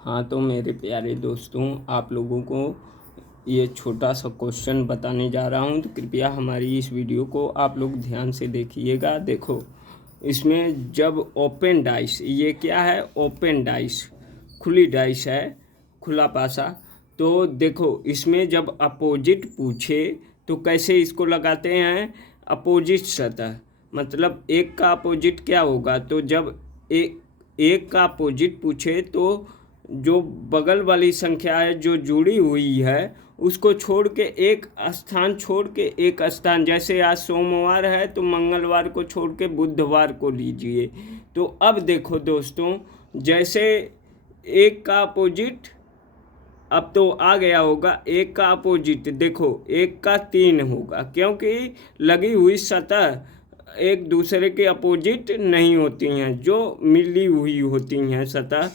हाँ, तो मेरे प्यारे दोस्तों, आप लोगों को ये छोटा सा क्वेश्चन बताने जा रहा हूँ, तो कृपया हमारी इस वीडियो को आप लोग ध्यान से देखिएगा। देखो, इसमें जब ओपन डाइस, ये क्या है? ओपन डाइस, खुली डाइस है, खुला पासा। तो देखो, इसमें जब अपोजिट पूछे तो कैसे इसको लगाते हैं? अपोजिट सतह, मतलब एक का अपोजिट क्या होगा? तो जब एक का अपोजिट पूछे तो जो बगल वाली संख्या है जो जुड़ी हुई है उसको छोड़ के एक स्थान छोड़ के एक स्थान, जैसे आज सोमवार है तो मंगलवार को छोड़ के बुधवार को लीजिए। तो अब देखो दोस्तों, जैसे एक का अपोजिट, अब तो आ गया होगा एक का अपोजिट। देखो, एक का 3 होगा, क्योंकि लगी हुई सतह एक दूसरे के अपोजिट नहीं होती हैं, जो मिली हुई होती हैं सतह।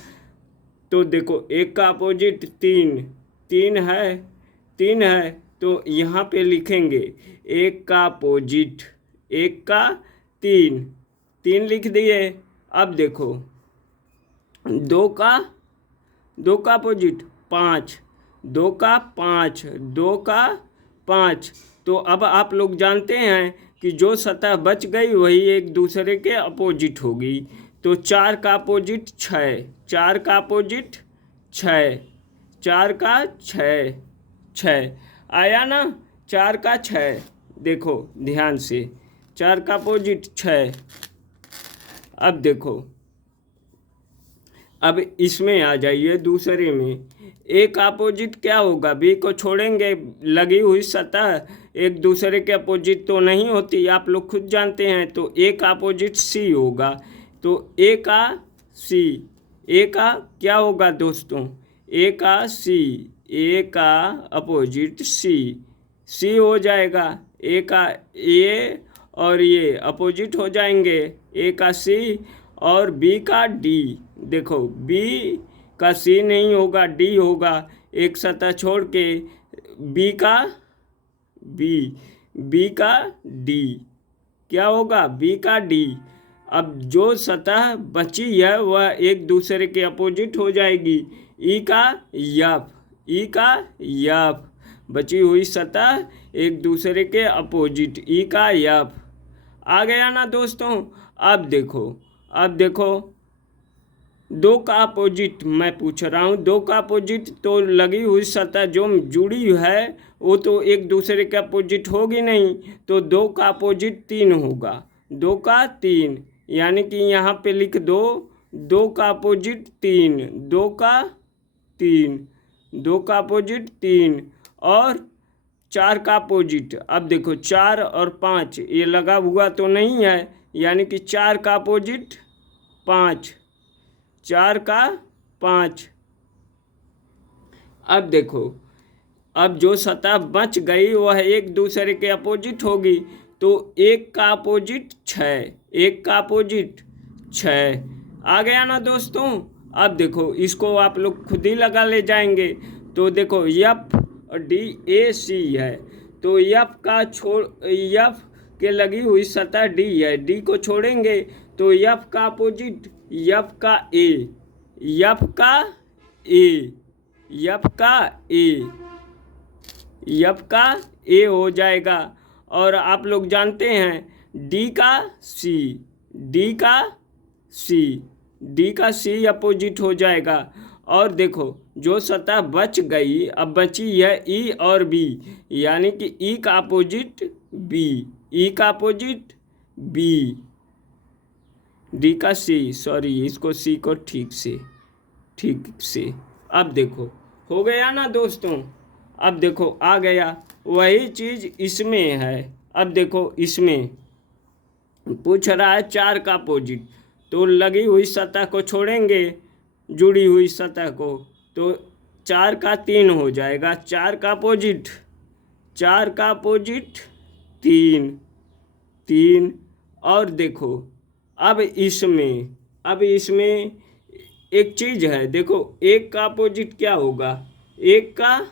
तो देखो, एक का अपोजिट 3, 3 है तो यहाँ पे लिखेंगे एक का अपोजिट, एक का 3 लिख दिए। अब देखो, दो का अपोजिट 5, 2 का 5। तो अब आप लोग जानते हैं कि जो सतह बच गई वही एक दूसरे के अपोजिट होगी। तो 4 का अपोजिट 6, 4 का अपोजिट 6, 4 का 6 आया ना? 4 का 6, देखो ध्यान से, 4 का अपोजिट 6। अब देखो, अब इसमें आ जाइए दूसरे में। एक अपोजिट क्या होगा? बी को छोड़ेंगे, लगी हुई सतह एक दूसरे के अपोजिट तो नहीं होती, आप लोग खुद जानते हैं। तो ए का अपोजिट सी होगा। तो ए का सी, ए का क्या होगा दोस्तों? ए का सी, ए का अपोजिट सी हो जाएगा। ए का ए और ये अपोजिट हो जाएंगे, ए का सी और बी का डी। देखो, बी का सी नहीं होगा, डी होगा, एक सतह छोड़ के बी का डी क्या होगा? बी का डी। अब जो सतह बची है वह एक दूसरे के अपोजिट हो जाएगी। ई का यफ, बची हुई सतह एक दूसरे के अपोजिट, ई का यफ। आ गया ना दोस्तों? अब देखो, 2 का अपोजिट मैं पूछ रहा हूँ। 2 का अपोजिट तो लगी हुई सतह जो जुड़ी है वो तो एक दूसरे के अपोजिट होगी नहीं। तो 2 का अपोजिट 3 होगा, 2 का 3, यानी कि यहाँ पे लिख दो 2 का अपोजिट 3, 2 का अपोजिट 3 और 4 का अपोजिट। अब देखो, 4 और 5 ये लगा हुआ तो नहीं है, यानी कि 4 का अपोजिट 5, 4 का 5। अब देखो, अब जो सतह बच गई वह एक दूसरे के अपोजिट होगी। तो 1 का अपोजिट 6, 1 का अपोजिट 6 आ गया ना दोस्तों? अब देखो, इसको आप लोग खुद ही लगा ले जाएंगे। तो देखो, यफ और डी ए सी है, तो यफ के लगी हुई सतह डी है, डी को छोड़ेंगे तो यफ का अपोजिट, यफ का ए हो जाएगा। और आप लोग जानते हैं डी का सी अपोजिट हो जाएगा। और देखो, जो सतह बच गई, अब बची है ई और बी, यानी कि ई का अपोजिट बी, डी का सी, सॉरी इसको सी को ठीक से। अब देखो, हो गया ना दोस्तों? अब देखो, आ गया। वही चीज़ इसमें है। अब देखो, इसमें पूछ रहा है 4 का अपोजिट, तो लगी हुई सतह को छोड़ेंगे, जुड़ी हुई सतह को, तो 4 का 3 हो जाएगा। 4 का अपोजिट 3। और देखो, अब इसमें एक चीज़ है। देखो, 1 का अपोजिट क्या होगा? 1 का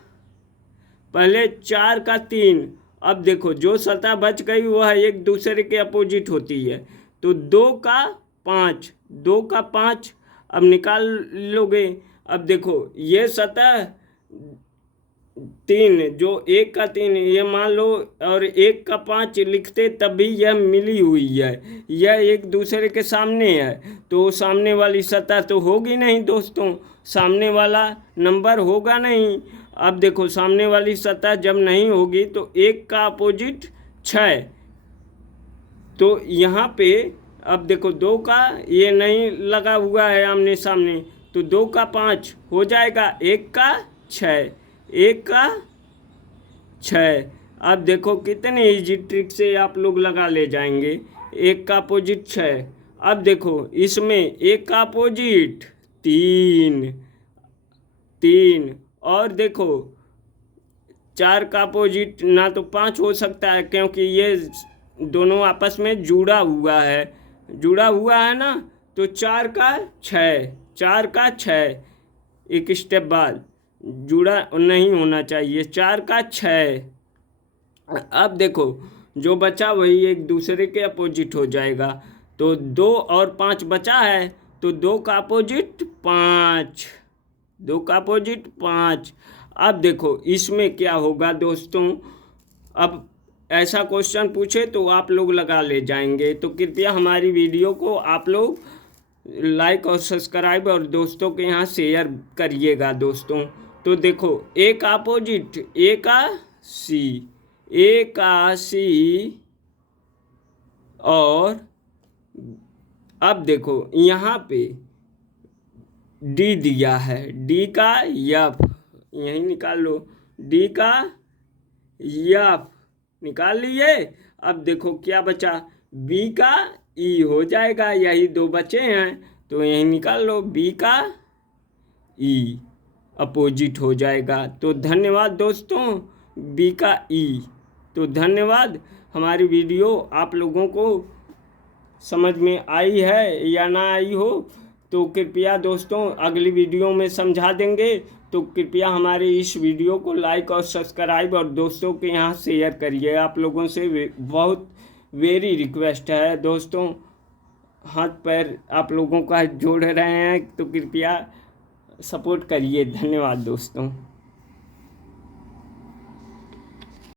पहले 4 का 3। अब देखो, जो सतह बच गई वह एक दूसरे के अपोजिट होती है। तो 2 का 5, अब निकाल लोगे। अब देखो ये सतह 3, जो 1 का 3 ये मान लो, और 1 का 5 लिखते तब भी यह मिली हुई है, यह एक दूसरे के सामने है, तो सामने वाली सतह तो होगी नहीं दोस्तों, सामने वाला नंबर होगा नहीं। अब देखो सामने वाली सतह जब नहीं होगी तो 1 का अपोजिट 6, तो यहाँ पे अब देखो 2 का ये नहीं लगा हुआ है आमने सामने, तो 2 का 5 हो जाएगा, 1 का 6, 1 का 6। अब देखो कितने इजी ट्रिक से आप लोग लगा ले जाएंगे, 1 का अपोजिट 6। अब देखो इसमें 1 का अपोजिट 3, और देखो 4 का अपोजिट ना तो 5 हो सकता है, क्योंकि ये दोनों आपस में जुड़ा हुआ है ना, तो 4 का 6, एक स्टेप बाद जुड़ा नहीं होना चाहिए, 4 का 6। अब देखो जो बचा वही एक दूसरे के अपोजिट हो जाएगा, तो 2 और 5 बचा है, तो 2 का अपोजिट 5, 2 का अपोजिट 5। अब देखो इसमें क्या होगा दोस्तों, अब ऐसा क्वेश्चन पूछे तो आप लोग लगा ले जाएंगे, तो कृपया हमारी वीडियो को आप लोग लाइक और सब्सक्राइब और दोस्तों के यहाँ शेयर करिएगा दोस्तों। तो देखो ए का अपोजिट ए का सी, और अब देखो यहाँ पे डी दिया है, डी का यफ, यही निकाल लो, डी का यफ निकाल लिए। अब देखो क्या बचा, बी का ई हो जाएगा, यही 2 बचे हैं, तो यही निकाल लो, बी का ई अपोजिट हो जाएगा। तो धन्यवाद दोस्तों, बी का ई। तो धन्यवाद, हमारी वीडियो आप लोगों को समझ में आई है या ना आई हो तो कृपया दोस्तों अगली वीडियो में समझा देंगे, तो कृपया हमारे इस वीडियो को लाइक और सब्सक्राइब और दोस्तों के यहाँ शेयर करिए। आप लोगों से बहुत वेरी रिक्वेस्ट है दोस्तों, हाथ पैर आप लोगों का जोड़ रहे हैं, तो कृपया सपोर्ट करिए। धन्यवाद दोस्तों।